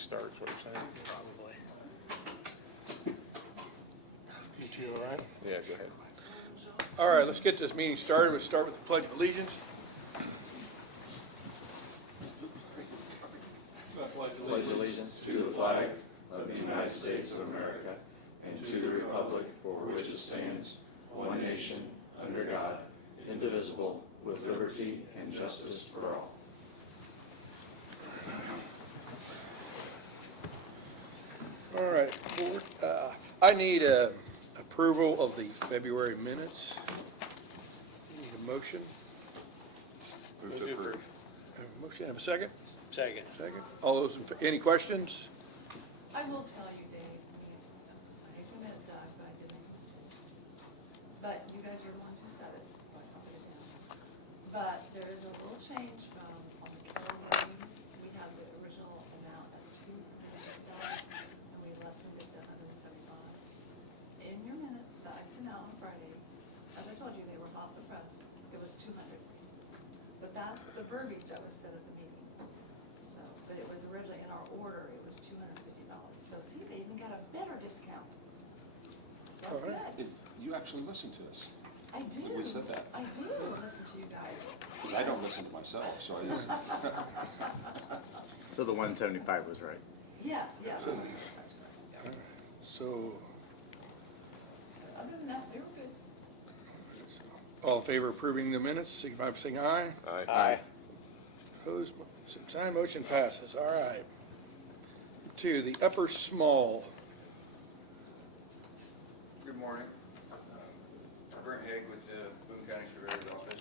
restart, is what you're saying? Probably. You two, all right? Yeah, go ahead. All right, let's get this meeting started. We'll start with the Pledge of Allegiance. Pledge allegiance to the flag of the United States of America and to the republic for which it stands, one nation, under God, indivisible, with liberty and justice for all. All right, board, I need approval of the February minutes. Need a motion? Move to approve. Have a motion, have a second? Second. Second. All those, any questions? I will tell you, Dave, I hate to admit, Doug, but I did make a mistake. But you guys are the ones who said it, so I copied it down. But there is a little change from, on the Kelly loan, we have the original amount of $200, and we lessened it to $175. In your minutes that I sent out on Friday, as I told you, they were off the press, it was $200. But that's the verbiage that was said at the meeting. So, but it was originally in our order, it was $250. So see, they even got a better discount. So that's All right. good. You actually listen to us, I do. We said that. I do listen to you guys. because I don't listen to myself, so I just, So the 175 was right. Yes, yes, that's right. So, Other than that, they were good. all in favor of approving the minutes, signify by saying aye. Aye. Opposed, same sign, motion passes. All right. To the upper small. Good morning. Brent Haig with the Boone County Surveyor's Office.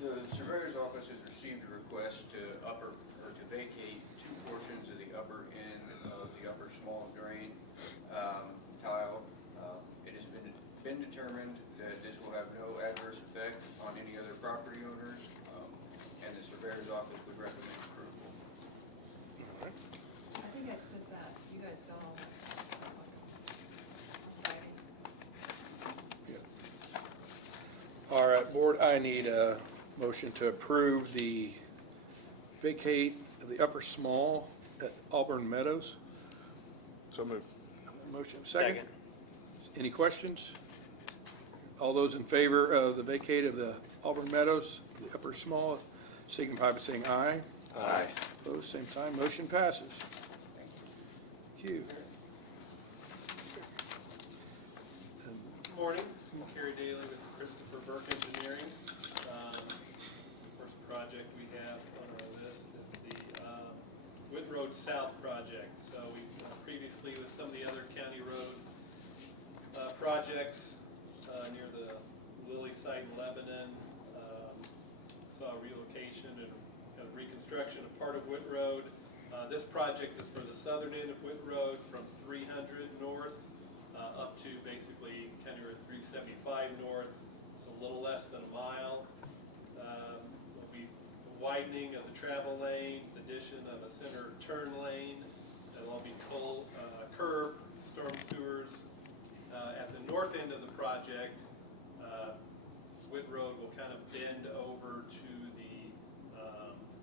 The Surveyor's Office has received a request to vacate two portions of the upper end of the upper small drain tile. It has been determined that this will have no adverse effect on any other property owners, and the Surveyor's Office would recommend approval. I think I said that, you guys got all that stuff. Friday. All right, board, I need a motion to approve the vacate of the upper small at Auburn Meadows. So moved. Motion, second. Any questions? All those in favor of the vacate of the Auburn Meadows, the upper small, signify by saying aye. Aye. Opposed, same sign, motion passes. Thank you. Good morning, I'm Kerry Daly with Christopher Burke Engineering. First project we have on our list is the Whit Road South project. So we previously, with some of the other county road projects near the Lilly site in Lebanon, saw relocation and reconstruction of part of Whit Road. This project is for the southern end of Whit Road from 300 north up to basically County Road 375 north. It's a little less than a mile. There'll be widening of the travel lanes, addition of a center turn lane. There'll all be curb, storm sewers. At the north end of the project, Whit Road will kind of bend over to the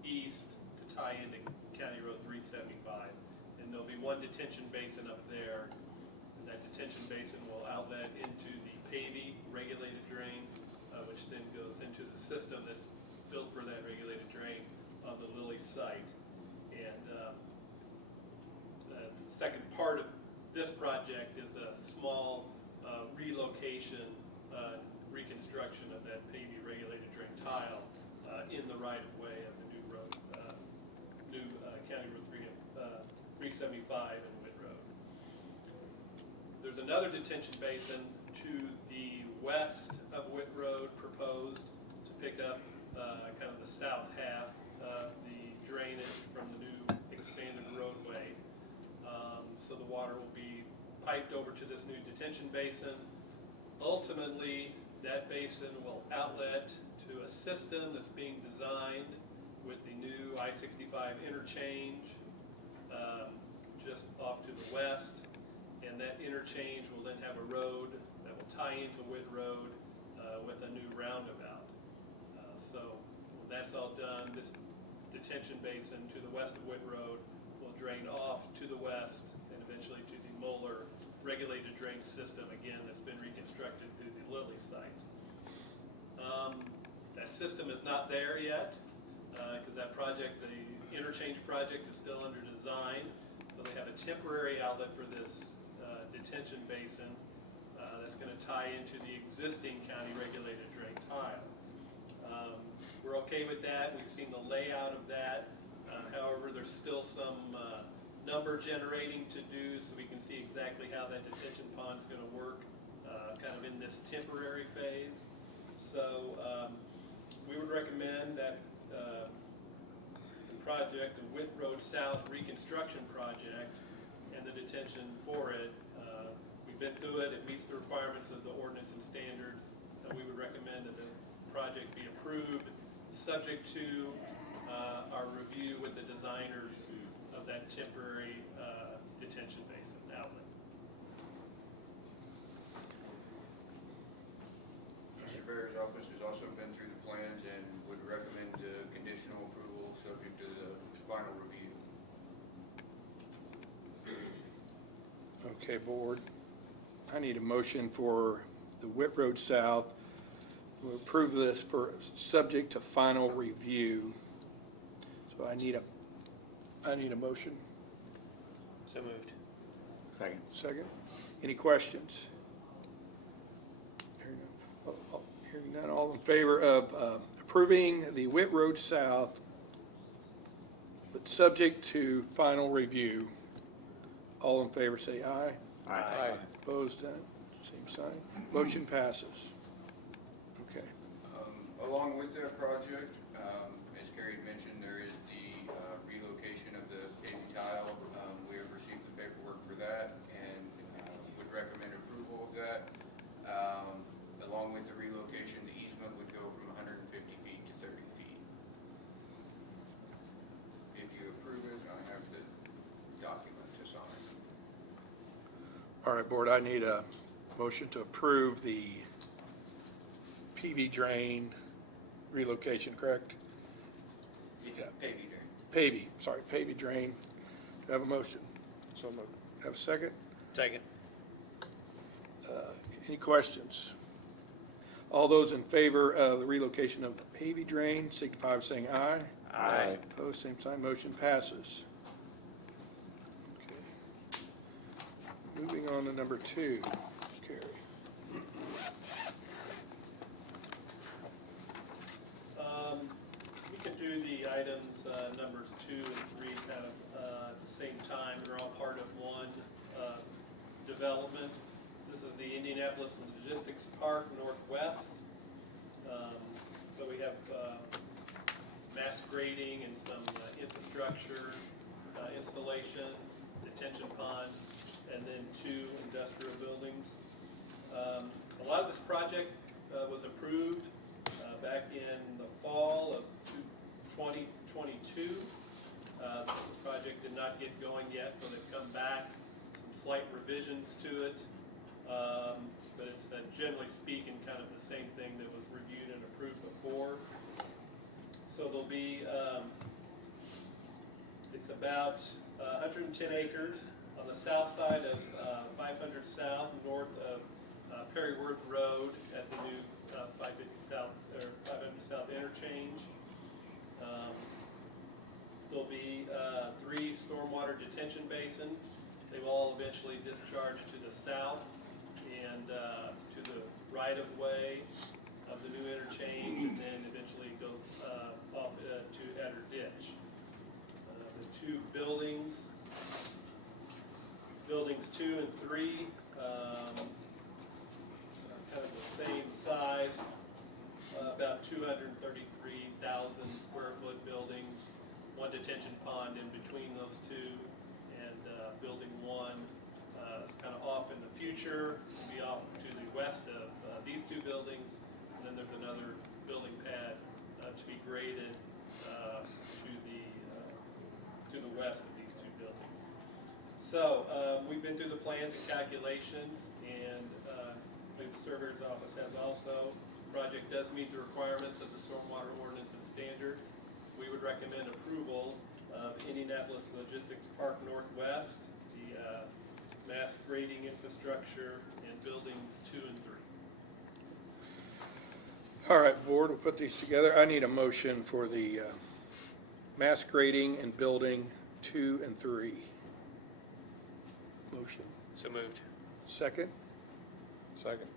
east to tie into County Road 375. And there'll be one detention basin up there. And that detention basin will outlet into the pavy regulated drain, which then goes into the system that's built for that regulated drain on the Lilly site. And the second part of this project is a small relocation, reconstruction of that pavy regulated drain tile in the right of way of the new road, County Road 375 and Whit Road. There's another detention basin to the west of Whit Road proposed to pick up kind of the south half of the drainage from the new expanded roadway. So the water will be piped over to this new detention basin. Ultimately, that basin will outlet to a system that's being designed with the new I-65 interchange just off to the west, and that interchange will then have a road that will tie into Whit Road with a new roundabout. So when that's all done, this detention basin to the west of Whit Road will drain off to the west and eventually to the Moeller regulated drain system, again, that's been reconstructed through the Lilly site. That system is not there yet, because that project, the interchange project, is still under design. So they have a temporary outlet for this detention basin that's going to tie into the existing county regulated drain tile. We're okay with that. We've seen the layout of that. However, there's still some number generating to do, so we can see exactly how that detention pond's going to work kind of in this temporary phase. So we would recommend that the project, the Whit Road South reconstruction project, and the detention for it, we've been through it, it meets the requirements of the ordinance and standards. We would recommend that the project be approved, subject to our review with the designers of that temporary detention basin outlet. The surveyor's office has also been through the plans and would recommend conditional approval subject to the final review. Okay, board, I need a motion for the Whit Road South. We'll approve this for, subject to final review. So I need a motion. So moved. Second. Second. Any questions? Hearing none, all in favor of approving the Whit Road South, but subject to final review. All in favor say aye. Aye. Opposed, same sign. Motion passes. Okay. Along with that project, as Carrie had mentioned, there is the relocation of the paving tile. We have received the paperwork for that and would recommend approval of that. Along with the relocation, the easement would go from 150 feet to 30 feet. If you approve it, I have the document to sign. All right, board, I need a motion to approve the PV drain relocation, correct? Yeah. Paving drain. Pavy drain. Do I have a motion? So moved. Have a second? Second. Any questions? All those in favor of the relocation of the pavy drain, signify by saying aye. Aye. Opposed, same sign, motion passes. Okay. Moving on to number 2, Carrie. We can do the items numbers 2 and 3 kind of at the same time. They're all part of one development. This is the Indianapolis Logistics Park Northwest. So we have mass grading and some infrastructure installation, detention ponds, and then 2 industrial buildings. A lot of this project was approved back in the fall of 2022. The project did not get going yet, so they've come back, some slight revisions to it. But it's generally speaking kind of the same thing that was reviewed and approved before. So there'll be, it's about 110 acres on the south side of 500 South, north of Perryworth Road at the new 550 South or 500 South interchange. There'll be 3 stormwater detention basins. They will all eventually discharge to the south and to the right-of-way of the new interchange, and then eventually goes off to Eder Ditch. The 2 buildings, buildings 2 and 3, kind of the same size, about 233,000 square foot buildings, 1 detention pond in between those 2, and building 1 is kind of off in the future, will be off to the west of these 2 buildings, and then there's another building pad to be graded to the west of these 2 buildings. So we've been through the plans and calculations, and the surveyor's office has also. The project does meet the requirements of the stormwater ordinance and standards, we would recommend approval of Indianapolis Logistics Park Northwest, the mass grading infrastructure in buildings 2 and 3. All right, board, we'll put these together. I need a motion for the mass grading in building 2 and 3. Motion. So moved. Second? Second.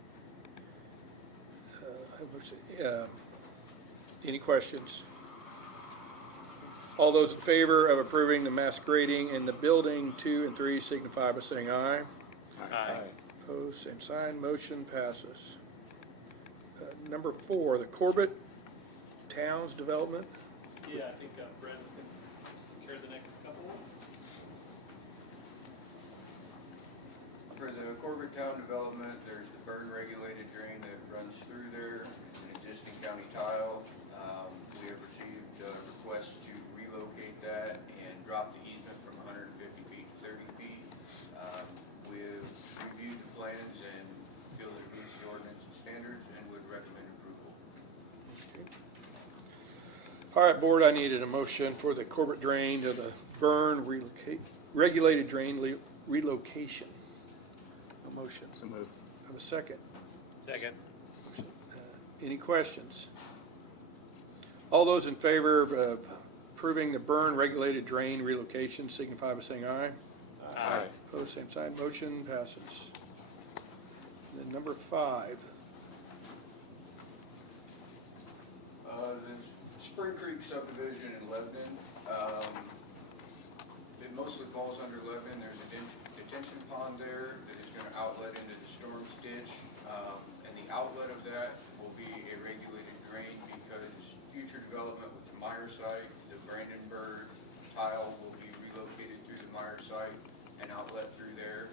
Any questions? All those in favor of approving the mass grading in the building 2 and 3 signify by saying aye. Aye. Opposed, same sign. Motion passes. Number 4, the Corbett Towns Development. Yeah, I think Brenda's going to share the next couple. For the Corbett Town development, there's the burn regulated drain that runs through there. It's an existing county tile. We have received requests to relocate that and drop the easement from 150 feet to 30 feet. We've reviewed the plans and feel that it meets the ordinance and standards and would recommend approval. All right, board, I needed a motion for the Corbett drain to the burn regulated drain relocation. A motion. So moved. Have a second. Second. Any questions? All those in favor of approving the burn regulated drain relocation signify by saying aye. Aye. Opposed, same sign. Motion passes. And then number 5. The Spring Creek subdivision in Lebanon, it mostly falls under Lebanon. There's a detention pond there that is gonna outlet into the storms ditch. And the outlet of that will be a regulated drain because future development with the Meyer site, the Brandenburg tile will be relocated through the Meyer site and outlet through there.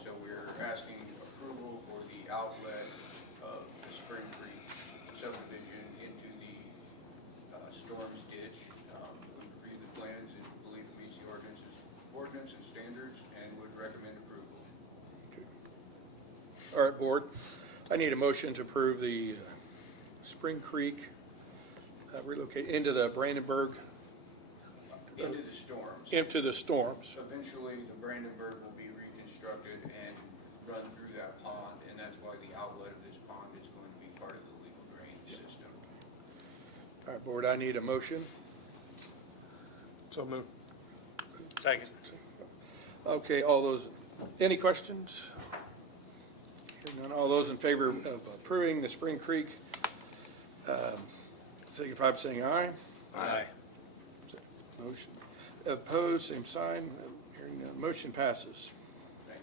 So we're asking approval for the outlet of the Spring Creek subdivision into the storms ditch. We reviewed the plans and believe it meets the ordinance and standards and would recommend approval. All right, board, I need a motion to approve the Spring Creek relocate into the Brandenburg, Into the storms. into the storms. Eventually, the Brandenburg will be reconstructed and run through that pond, and that's why the outlet of this pond is going to be part of the legal drain system. All right, board, I need a motion. So moved. Second. Okay, all those, any questions? Hearing none, all those in favor of approving the Spring Creek, signify by saying aye. Aye. Motion. Opposed, same sign. Hearing none, motion passes. Thank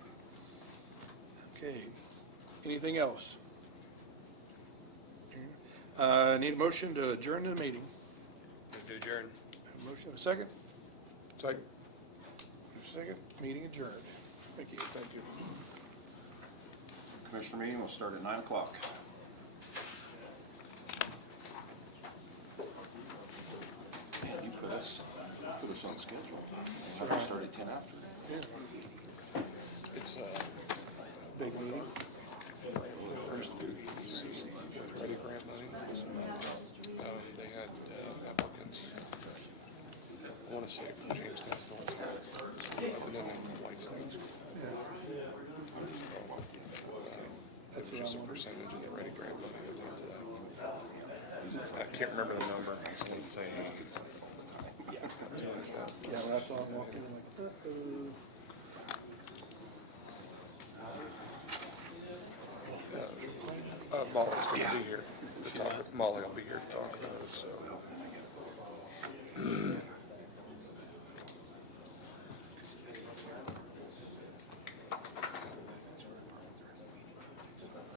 you. Okay, anything else? Need a motion to adjourn the meeting. Move to adjourn. A motion, a second? Second. Second, meeting adjourned. Thank you. Thank you. Commissioner meeting will start at 9 o'clock. Man, you put us on schedule. I thought we started 10 after. It's a big meeting. First, ready grant money. They had applicants. I want to say from Jamestown, Lebanon, and Whitestone. That's just a percentage of the ready grant money goes into that. I can't remember the number. It's insane. Yeah, when I saw him walking, I'm like, uh-oh. Molly's going to be here to talk. Molly will be here to talk about it, so.